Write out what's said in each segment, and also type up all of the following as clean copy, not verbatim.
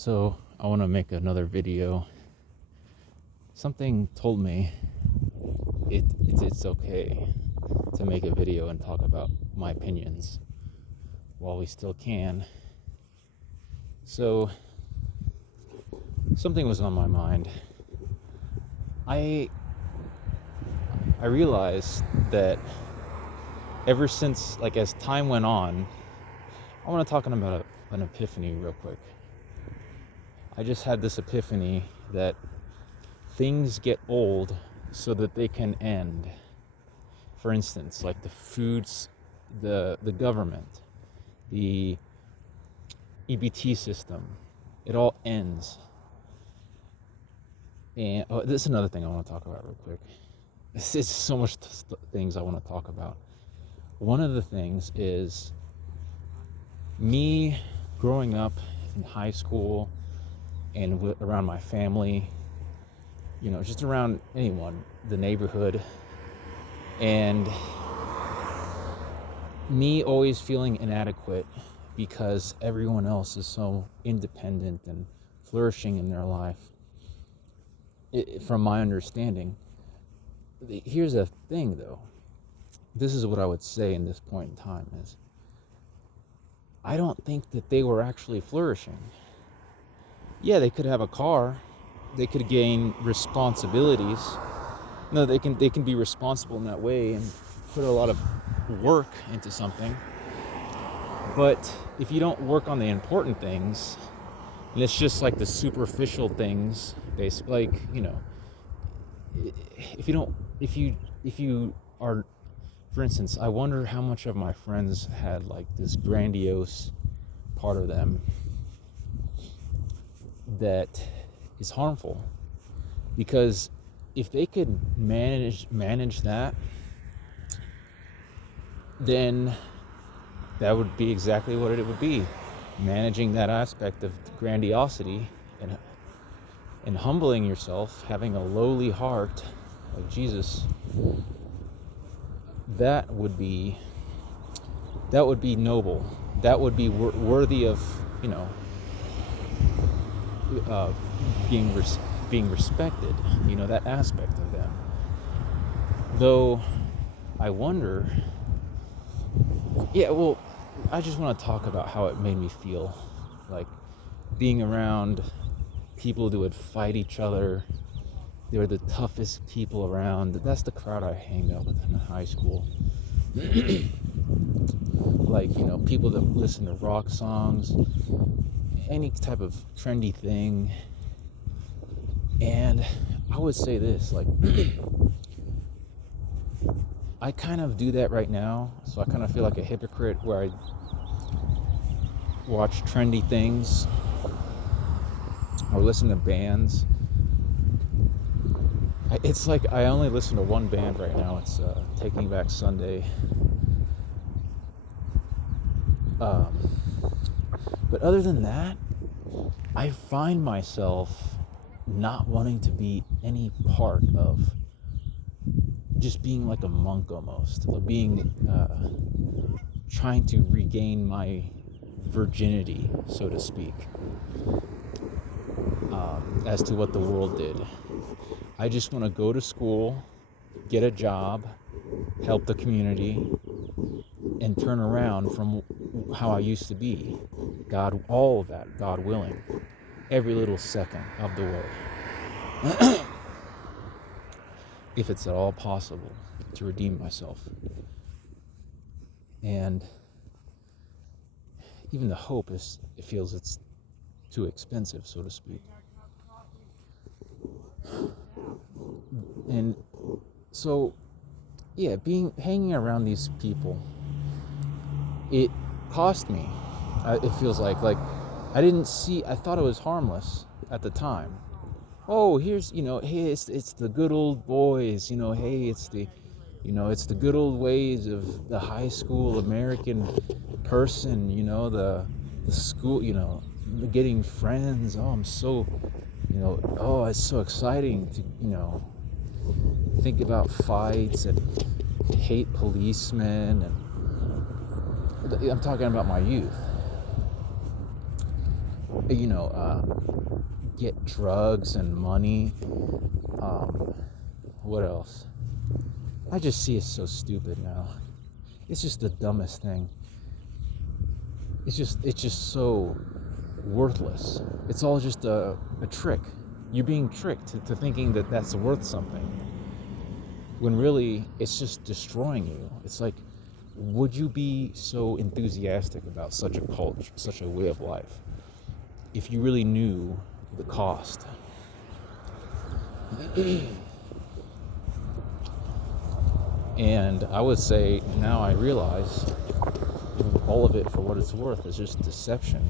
So I want to make another video. Something told me it's okay to make a video and talk about my opinions while we still can. So something was on my mind. I realized that ever since, as time went on, I want to talk about an epiphany real quick. I just had this epiphany that things get old so that they can end. For instance, like the foods, the government, the EBT system, it all ends. And this is another thing I want to talk about real quick. It's so much things I want to talk about. One of the things is me growing up in high school and around my family, just around anyone, the neighborhood, and me always feeling inadequate because everyone else is so independent and flourishing in their life. From my understanding, here's the thing though, this is what I would say in this point in time is, I don't think that they were actually flourishing. Yeah, they could have a car, they could gain responsibilities. No, they can be responsible in that way and put a lot of work into something. But if you don't work on the important things, and it's just like the superficial things, basically, if you are, for instance, I wonder how much of my friends had like this grandiose part of them that is harmful, because if they could manage that, then that would be exactly what it would be, managing that aspect of grandiosity and humbling yourself, having a lowly heart like Jesus. That would be noble. That would be worthy of being respected, that aspect of them. Though I wonder, I just want to talk about how it made me feel, like being around people that would fight each other. They were the toughest people around. That's the crowd I hanged out with in high school. People that listen to rock songs, any type of trendy thing. And I would say this, I kind of do that right now, so I kind of feel like a hypocrite where I watch trendy things or listen to bands. It's like I only listen to one band right now. It's Taking Back Sunday. But other than that, I find myself not wanting to be any part of just being like a monk almost, of being trying to regain my virginity, so to speak, as to what the world did. I just want to go to school, get a job, help the community, and turn around from how I used to be. All of that, God willing, every little second of the way. If it's at all possible to redeem myself. And even the hope it feels it's too expensive, so to speak. And so, hanging around these people, it cost me. It feels like I thought it was harmless at the time. Oh, here's, hey, it's the good old boys, hey, it's the good old ways of the high school American person, the school, getting friends. Oh, I'm so, it's so exciting to, think about fights and hate policemen. And I'm talking about my youth. get drugs and money. What else? I just see it so stupid now. It's just the dumbest thing. It's just so worthless. It's all just a trick. You're being tricked to thinking that that's worth something, when really it's just destroying you. It's like, would you be so enthusiastic about such a culture, such a way of life, if you really knew the cost? And I would say now I realize all of it, for what it's worth, is just deception.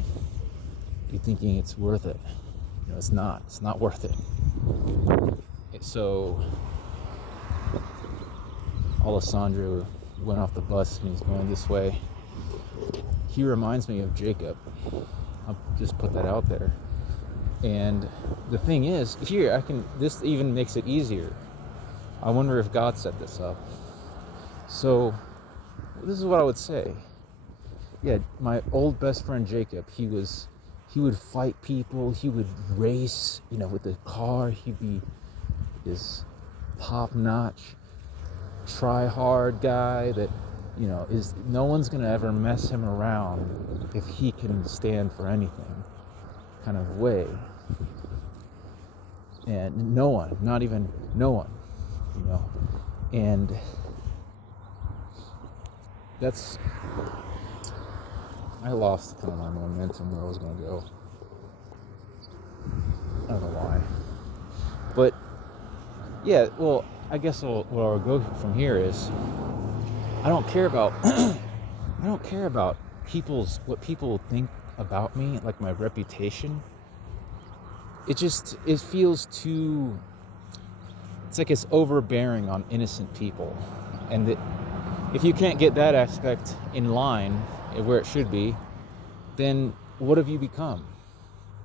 You're thinking it's worth it. It's not. It's not worth it. So Alessandro went off the bus and he's going this way. He reminds me of Jacob. I'll just put that out there. And the thing is, this even makes it easier. I wonder if God set this up. So this is what I would say. Yeah, my old best friend Jacob, he would fight people, he would race, with the car. He'd be this top-notch, try-hard guy that, is no one's gonna ever mess him around if he can stand for anything kind of way. And no one, not even no one, and I lost kind of my momentum where I was going to go. I don't know why. But, yeah, well, I guess where I'll go from here is, I don't care about what people think about me, like my reputation. It feels too, it's like it's overbearing on innocent people. And that if you can't get that aspect in line where it should be, then what have you become?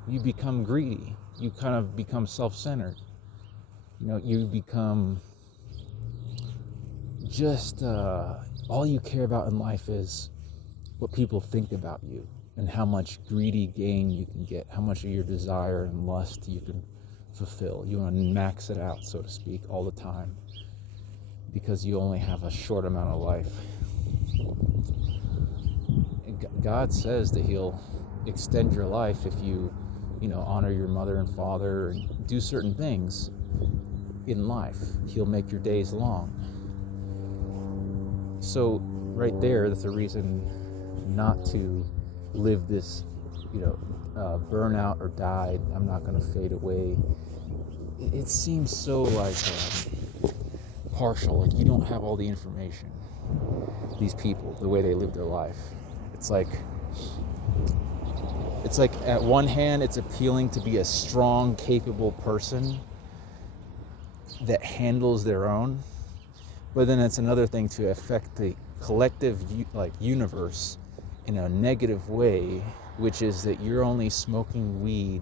You become greedy. You kind of become self-centered. You become just all you care about in life is what people think about you and how much greedy gain you can get, how much of your desire and lust you can fulfill. You want to max it out, so to speak, all the time, because you only have a short amount of life. God says that he'll extend your life if you honor your mother and father and do certain things in life. He'll make your days long. So right there, that's a reason not to live this, burnout or die. I'm not going to fade away. It seems so like partial, like you don't have all the information. These people, the way they live their life. It's like at one hand, it's appealing to be a strong, capable person that handles their own, but then it's another thing to affect the collective universe in a negative way, which is that you're only smoking weed,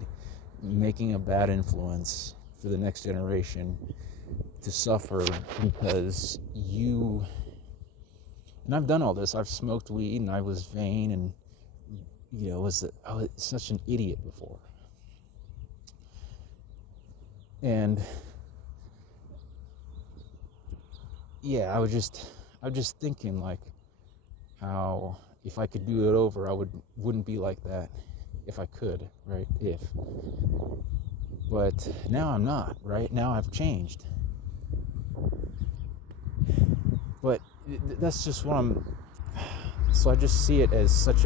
making a bad influence for the next generation to suffer because you. And I've done all this. I've smoked weed and I was vain and, I was such an idiot before. And yeah, I was just thinking like how if I could do it over, I wouldn't be like that if I could, right? But now I'm not, right? Now I've changed. But that's just what so I just see it as such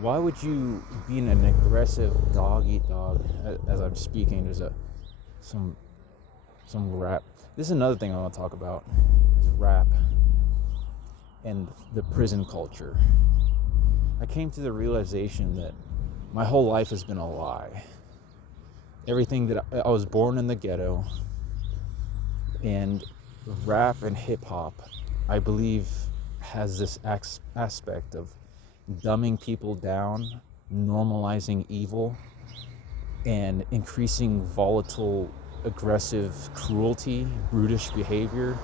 why would you be an aggressive dog eat dog? As I'm speaking, there's some rap. This is another thing I want to talk about, is rap and the prison culture. I came to the realization that my whole life has been a lie. Everything that I was born in the ghetto, and rap and hip hop, I believe, has this aspect of dumbing people down, normalizing evil, and increasing volatile, aggressive cruelty, brutish behavior.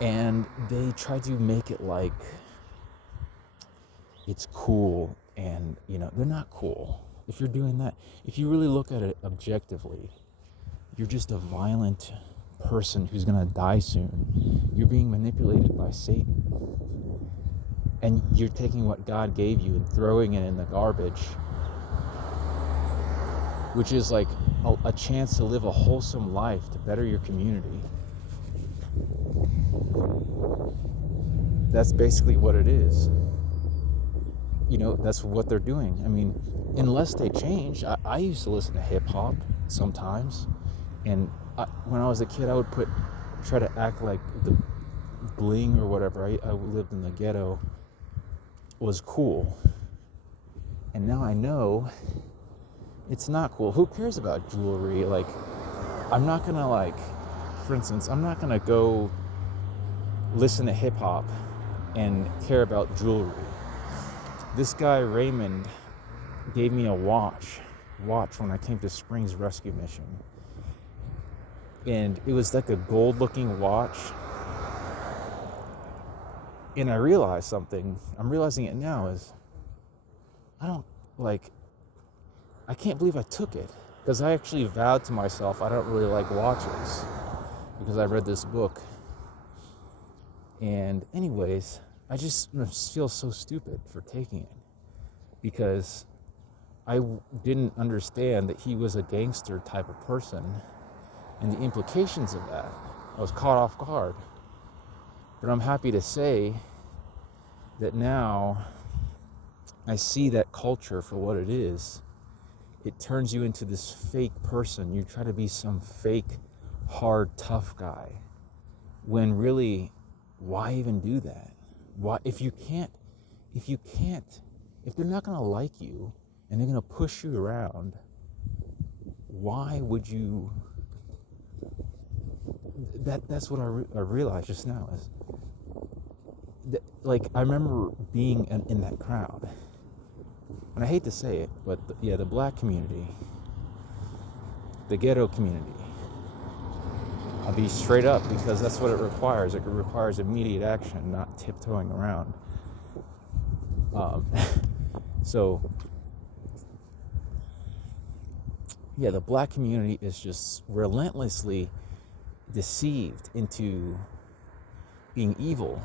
And they try to make it like it's cool, and they're not cool. If you're doing that, if you really look at it objectively, you're just a violent person who's gonna die soon. You're being manipulated by Satan, and you're taking what God gave you and throwing it in the garbage, which is like a chance to live a wholesome life, to better your community. That's basically what it is. That's what they're doing. I mean, unless they change. I used to listen to hip hop sometimes, and when I was a kid, I would try to act like the bling or whatever. I lived in the ghetto was cool, and now I know it's not cool. Who cares about jewelry? Like, I'm not gonna, for instance, I'm not gonna go listen to hip hop and care about jewelry. This guy Raymond gave me a watch when I came to Springs Rescue Mission, and it was like a gold looking watch. And I realized something. I'm realizing it now, is I can't believe I took it, because I actually vowed to myself I don't really like watches, because I read this book. And anyways, I just feel so stupid for taking it, because I didn't understand that he was a gangster type of person and the implications of that. I was caught off guard. But I'm happy to say that now I see that culture for what it is. It turns you into this fake person. You try to be some fake, hard, tough guy, when really, why even do that? Why, if they're not going to like you and they're going to push you around, why would you? That's what I realized just now, is that, I remember being in that crowd, and I hate to say it, but the black community, the ghetto community, I'll be straight up, because that's what it requires. It requires immediate action, not tiptoeing around. So, the black community is just relentlessly deceived into being evil.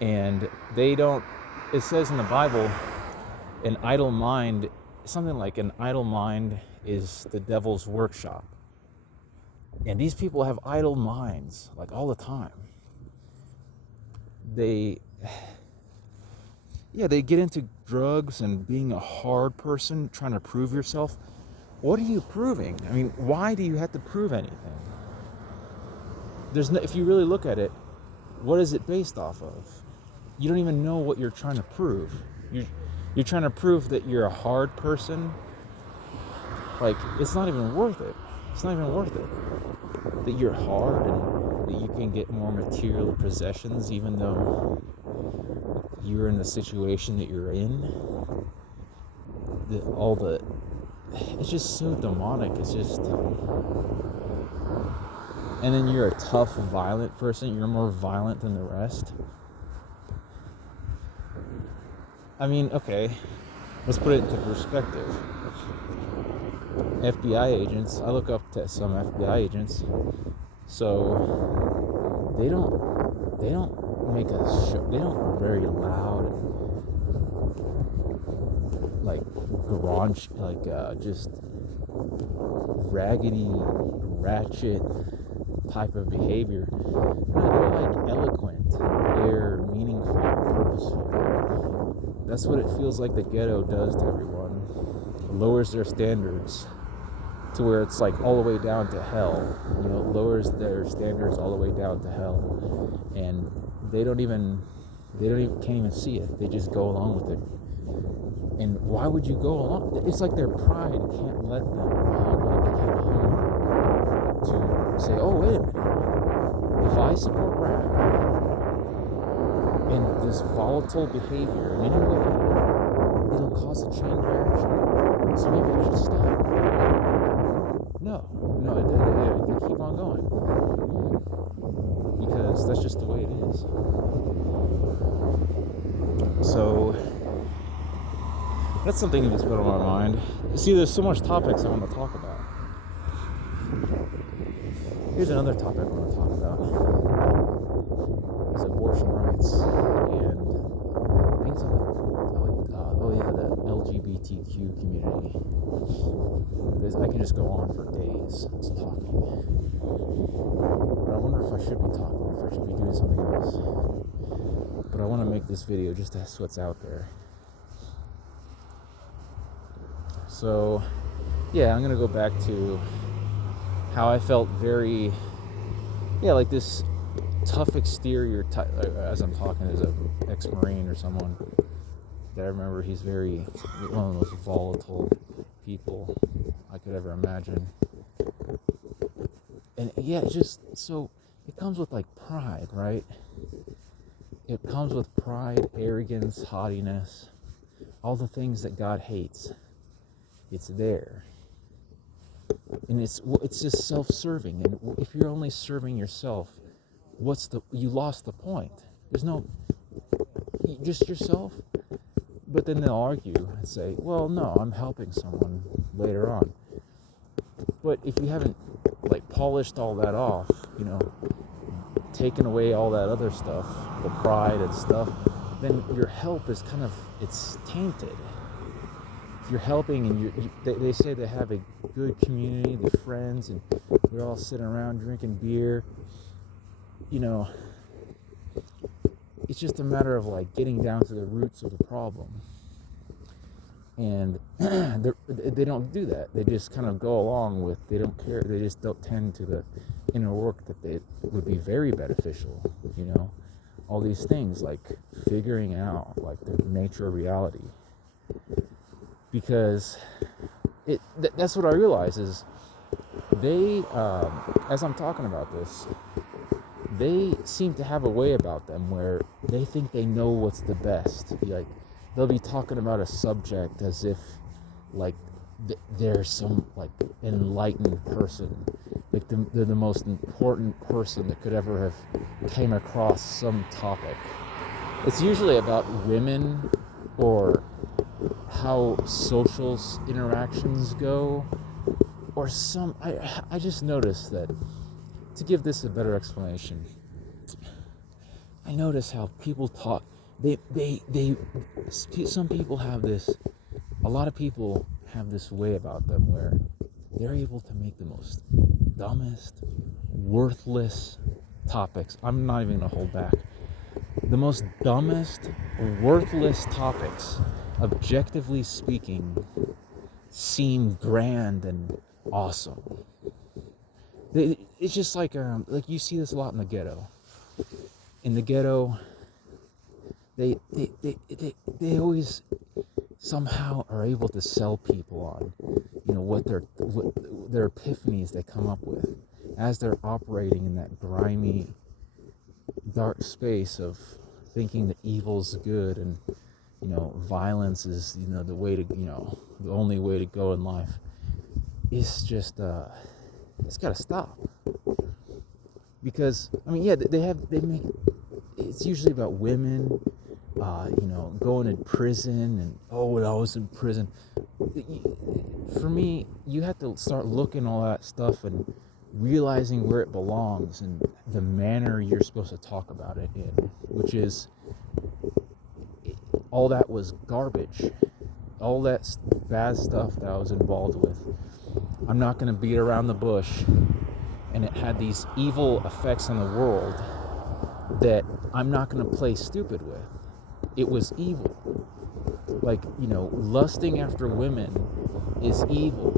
And it says in the Bible, an idle mind, something like an idle mind is the devil's workshop. And these people have idle minds, all the time. They get into drugs and being a hard person, trying to prove yourself. What are you proving? I mean, why do you have to prove anything? If you really look at it, what is it based off of? You don't even know what you're trying to prove. You're trying to prove that you're a hard person. It's not even worth it. It's not even worth it. That you're hard and that you can get more material possessions even though you're in the situation that you're in. It's just so demonic. It's just... And then you're a tough, violent person. You're more violent than the rest. I mean, okay, let's put it into perspective. FBI agents, I look up to some FBI agents, so they don't make a show. They don't very loud, garage, just raggedy, ratchet type of behavior. They're eloquent. They're meaningful, purposeful. That's what it feels like the ghetto does to everyone. It lowers their standards to where it's all the way down to hell. Lowers their standards all the way down to hell, and they can't even see it. They just go along with it. And why would you go along? It's like their pride can't let them to say, oh, wait a minute, if I support rap and this volatile behavior in any way, it'll cause a chain reaction, so maybe I should stop. No, they keep on going, because that's just the way it is. So that's something that's been on my mind. See, there's so much topics I want to talk about. Here's another topic I want to talk about: is abortion rights and things on the LGBTQ community. Because I can just go on for days talking, but I wonder if I should be talking, or if I should be doing something else. But I want to make this video just to see what's out there. So, yeah, I'm gonna go back to how I felt very, like this tough exterior, as I'm talking as an ex-Marine or someone that I remember. He's one of the most volatile people I could ever imagine. And yeah, just so it comes with like pride, right? It comes with pride, arrogance, haughtiness, all the things that God hates. It's there. And it's just self-serving. And if you're only serving yourself, you lost the point. There's no, just yourself. But then they'll argue and say, well, no, I'm helping someone later on. But if you haven't like polished all that off, taken away all that other stuff, the pride and stuff, then your help is it's tainted. If you're helping and they say they have a good community, they're friends, and we're all sitting around drinking beer, it's just a matter of like getting down to the roots of the problem. And they don't do that. They just kind of go along with, they don't care, they just don't tend to the inner work that would be very beneficial, all these things like figuring out like the nature of reality. Because that's what I realize is they, as I'm talking about this, they seem to have a way about them where they think they know what's the best. Like, they'll be talking about a subject as if like they're some like enlightened person, like they're the most important person that could ever have came across some topic. It's usually about women or how social interactions go, or I just noticed that, to give this a better explanation, I notice how people talk. Some people have this, a lot of people have this way about them where they're able to make the most dumbest, worthless topics. I'm not even gonna hold back. The most dumbest, worthless topics, objectively speaking, seem grand and awesome. It's just like you see this a lot in the ghetto. In the ghetto, they always somehow are able to sell people on, what their epiphanies they come up with as they're operating in that grimy, dark space of thinking that evil's good and violence is the way to the only way to go in life. It's just it's got to stop, because they make it's usually about women going in prison and I was in prison. For me, you have to start looking all that stuff and realizing where it belongs and the manner you're supposed to talk about it in, which is all that was garbage, all that bad stuff that I was involved with. I'm not going to beat around the bush, and it had these evil effects on the world that I'm not going to play stupid with. It was evil. Like, lusting after women is evil,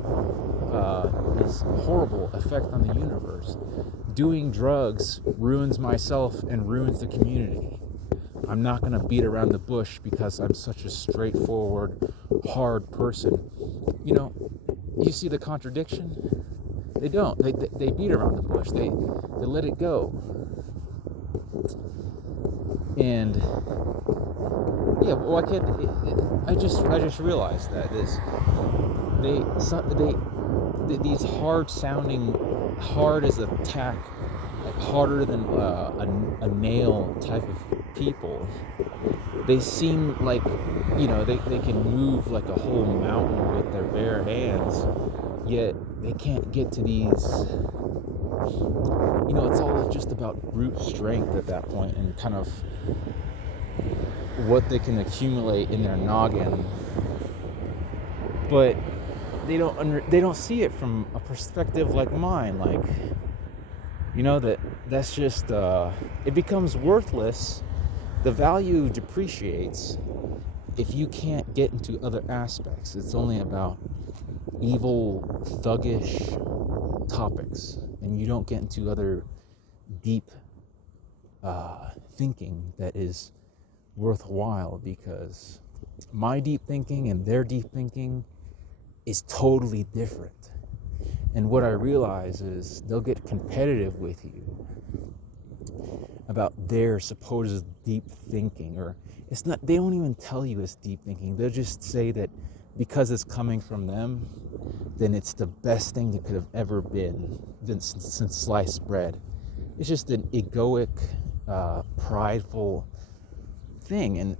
is horrible effect on the universe. Doing drugs ruins myself and ruins the community. I'm not going to beat around the bush because I'm such a straightforward, hard person. You see the contradiction? They don't. They beat around the bush. They let it go. And yeah, well, I just realized that these hard as attack like harder than a nail type of people. They seem like, they can move like a whole mountain with their bare hands, yet they can't get to these. It's all just about brute strength at that point, and kind of what they can accumulate in their noggin. But they don't see it from a perspective like mine. Like, that's just it becomes worthless. The value depreciates if you can't get into other aspects. It's only about evil, thuggish topics, and you don't get into other deep thinking that is worthwhile, because my deep thinking and their deep thinking is totally different. And what I realize is they'll get competitive with you about their supposed deep thinking, or it's not, they don't even tell you it's deep thinking. They'll just say that because it's coming from them, then it's the best thing that could have ever been since sliced bread. It's just an egoic, prideful thing,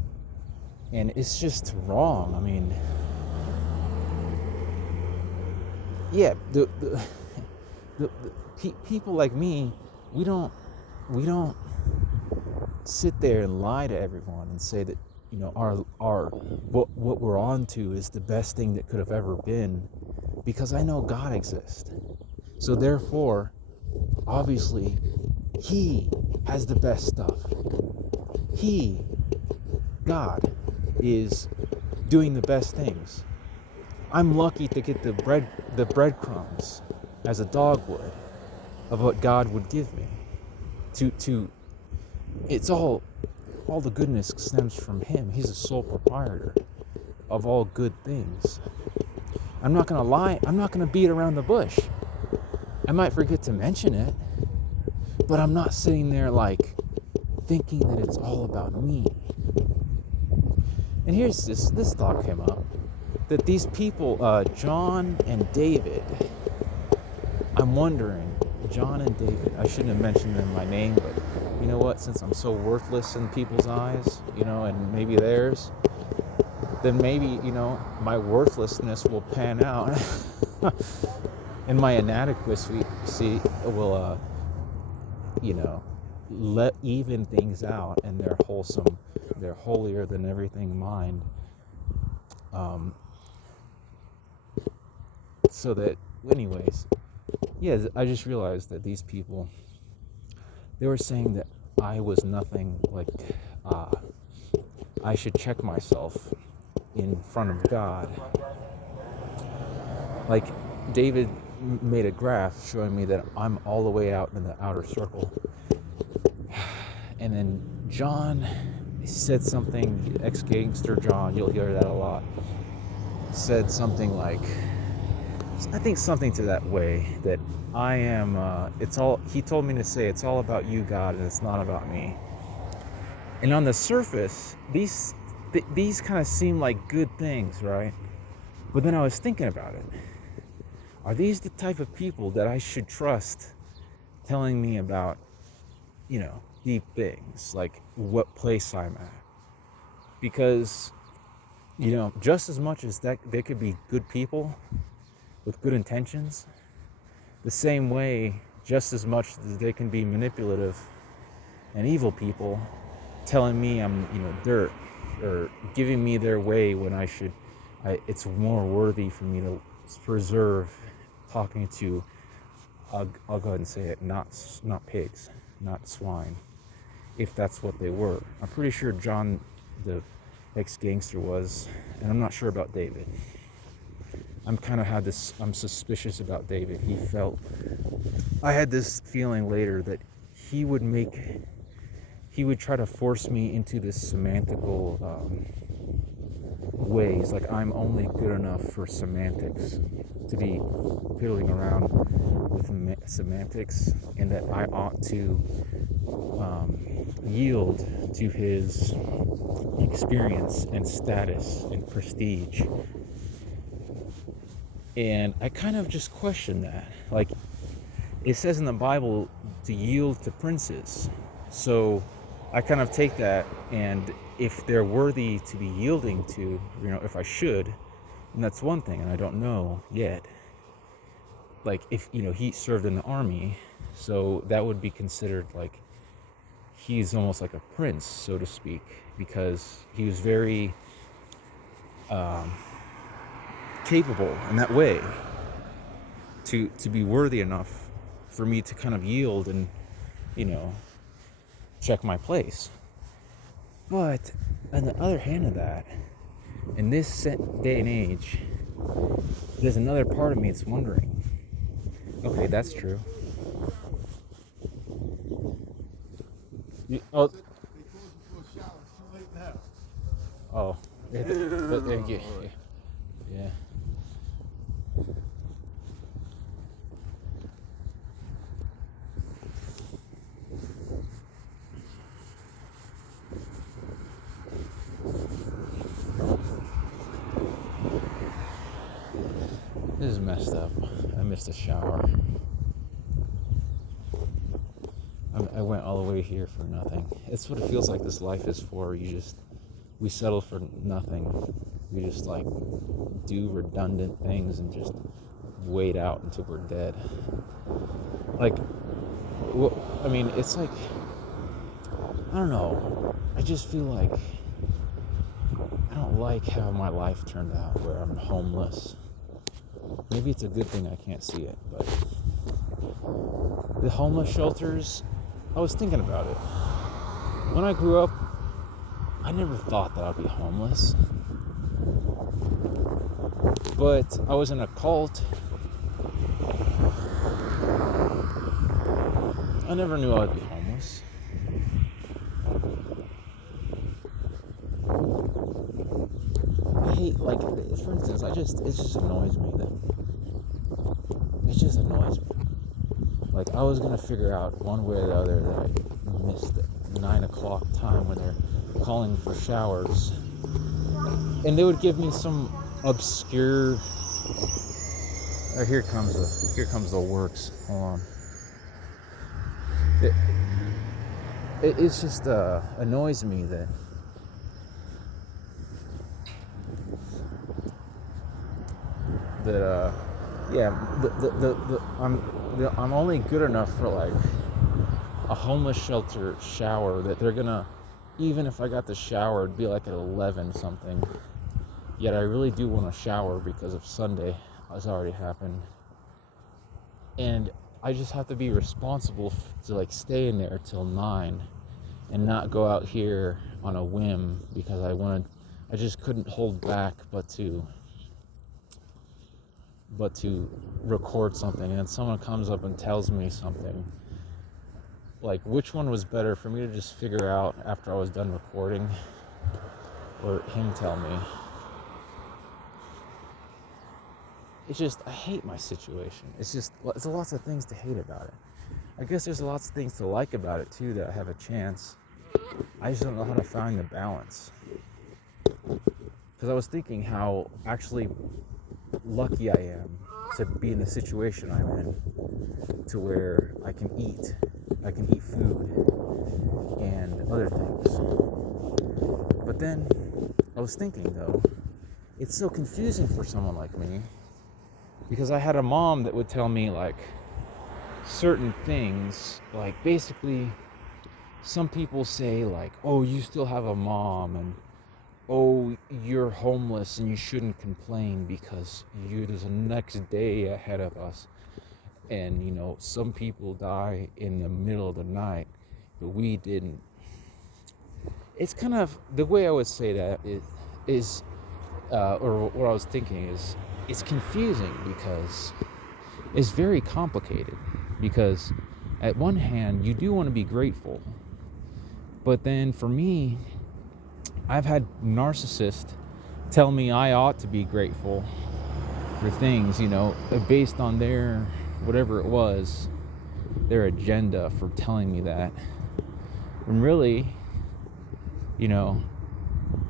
and it's just wrong. I mean, yeah, the people like me, we don't sit there and lie to everyone and say that our what we're on to is the best thing that could have ever been, because I know God exists. So therefore, obviously, He has the best stuff. God, is doing the best things. I'm lucky to get the breadcrumbs, as a dog would, of what God would give me. It's all the goodness stems from Him. He's the sole proprietor of all good things. I'm not gonna lie. I'm not gonna beat around the bush. I might forget to mention it, but I'm not sitting there like thinking that it's all about me. And here's this thought came up, that these people, John and David, I'm wondering, John and David, I shouldn't have mentioned them by name, but you know what, since I'm so worthless in people's eyes, and maybe theirs, then maybe, my worthlessness will pan out and my inadequacy will, let even things out, and they're wholesome, they're holier than everything mind. So that, anyways, yeah, I just realized that these people, they were saying that I was nothing, like, I should check myself in front of God. Like, David made a graph showing me that I'm all the way out in the outer circle. And then John said something, ex-gangster John, you'll hear that a lot, said something like, I think something to that way, that I am, he told me to say, it's all about you, God, and it's not about me. And on the surface, these kind of seem like good things, right? But then I was thinking about it. Are these the type of people that I should trust telling me about, deep things, like what place I'm at? Because, just as much as that they could be good people with good intentions, the same way, just as much as they can be manipulative and evil people telling me I'm, dirt, or giving me their way when it's more worthy for me to preserve talking to, I'll go ahead and say it, not pigs, not swine, if that's what they were. I'm pretty sure John, the ex-gangster, was, and I'm not sure about David. I'm suspicious about David. I had this feeling later that he would try to force me into this semantical ways, like I'm only good enough for semantics, to be fiddling around with semantics, and that I ought to yield to his experience and status and prestige. And I kind of just question that. Like, it says in the Bible to yield to princes. So I kind of take that, and if they're worthy to be yielding to, if I should, and that's one thing, and I don't know yet. Like, if, he served in the army, so that would be considered like he's almost like a prince, so to speak, because he was very capable in that way to be worthy enough for me to kind of yield and, check my place. But on the other hand of that, in this day and age, there's another part of me that's wondering, okay, that's true. Oh, oh, yeah. This is messed up. I missed a shower. I went all the way here for nothing. It's what it feels like this life is for. We settle for nothing. We just like do redundant things and just wait out until we're dead. Like, it's like, I don't know. I just feel like I don't like how my life turned out, where I'm homeless. Maybe it's a good thing I can't see it, but the homeless shelters, I was thinking about it. When I grew up, I never thought that I'd be homeless. But I was in a cult. I never knew I'd be homeless. I hate, like, for instance, it just annoys me that, it just annoys me. Like, I was gonna figure out one way or the other that I missed the 9 o'clock time when they're calling for showers, and they would give me some obscure. Here comes the works. Hold on. It's just annoys me that I'm only good enough for like a homeless shelter shower, that they're gonna, even if I got the shower, it'd be like at 11 something. Yet I really do want to shower because of Sunday has already happened, and I just have to be responsible to like stay in there till 9 and not go out here on a whim because I just couldn't hold back but to record something, and then someone comes up and tells me something. Like, which one was better for me to just figure out after I was done recording, or him tell me? It's just, I hate my situation. It's lots of things to hate about it. I guess there's lots of things to like about it too, that I have a chance. I just don't know how to find the balance. Because I was thinking how actually lucky I am to be in the situation I'm in, to where I can eat food and other things. But then I was thinking, though, it's so confusing for someone like me, because I had a mom that would tell me like certain things, like basically some people say like, oh, you still have a mom, and oh, you're homeless and you shouldn't complain because there's a next day ahead of us, and some people die in the middle of the night, but we didn't. It's kind of, the way I would say that is or what I was thinking is, it's confusing because it's very complicated. Because at one hand, you do want to be grateful, but then for me, I've had narcissists tell me I ought to be grateful for things, based on their, whatever it was, their agenda for telling me that. When really,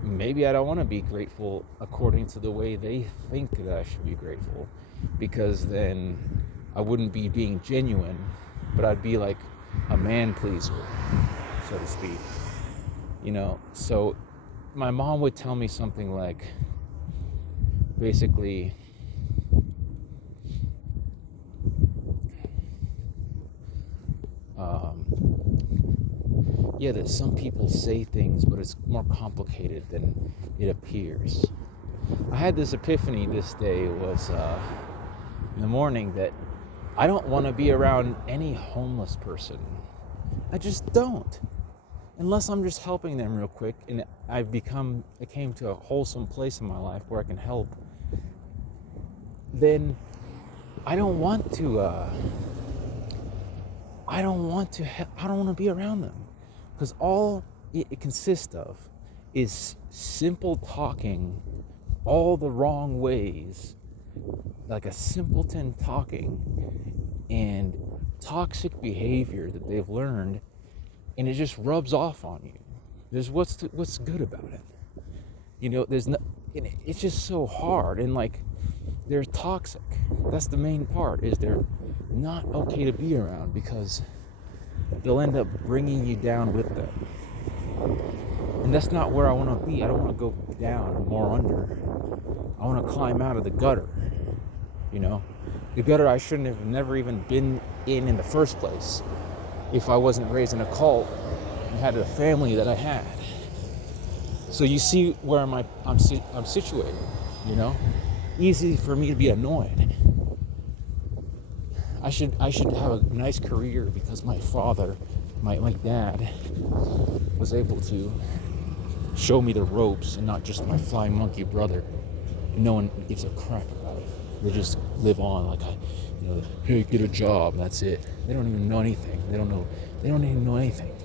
maybe I don't want to be grateful according to the way they think that I should be grateful, because then I wouldn't be being genuine, but I'd be like a man pleaser, so to speak. So my mom would tell me something like, basically, that some people say things, but it's more complicated than it appears. I had this epiphany this day. It was in the morning that I don't want to be around any homeless person. I just don't. Unless I'm just helping them real quick and I came to a wholesome place in my life where I can help, then I don't want to be around them. Because all it consists of is simple talking all the wrong ways, like a simpleton talking, and toxic behavior that they've learned, and it just rubs off on you. There's what's good about it? It's just so hard, and like they're toxic. That's the main part, is they're not okay to be around because they'll end up bringing you down with them. And that's not where I want to be. I don't want to go down, more under. I want to climb out of the gutter. The gutter I shouldn't have never even been in the first place if I wasn't raised in a cult and had a family that I had. So you see where I'm situated, Easy for me to be annoyed. I should have a nice career because my father, my dad, was able to show me the ropes, and not just my flying monkey brother. No one gives a crap about it. They just live on like hey, get a job, and that's it. They don't even know anything. They don't even know anything.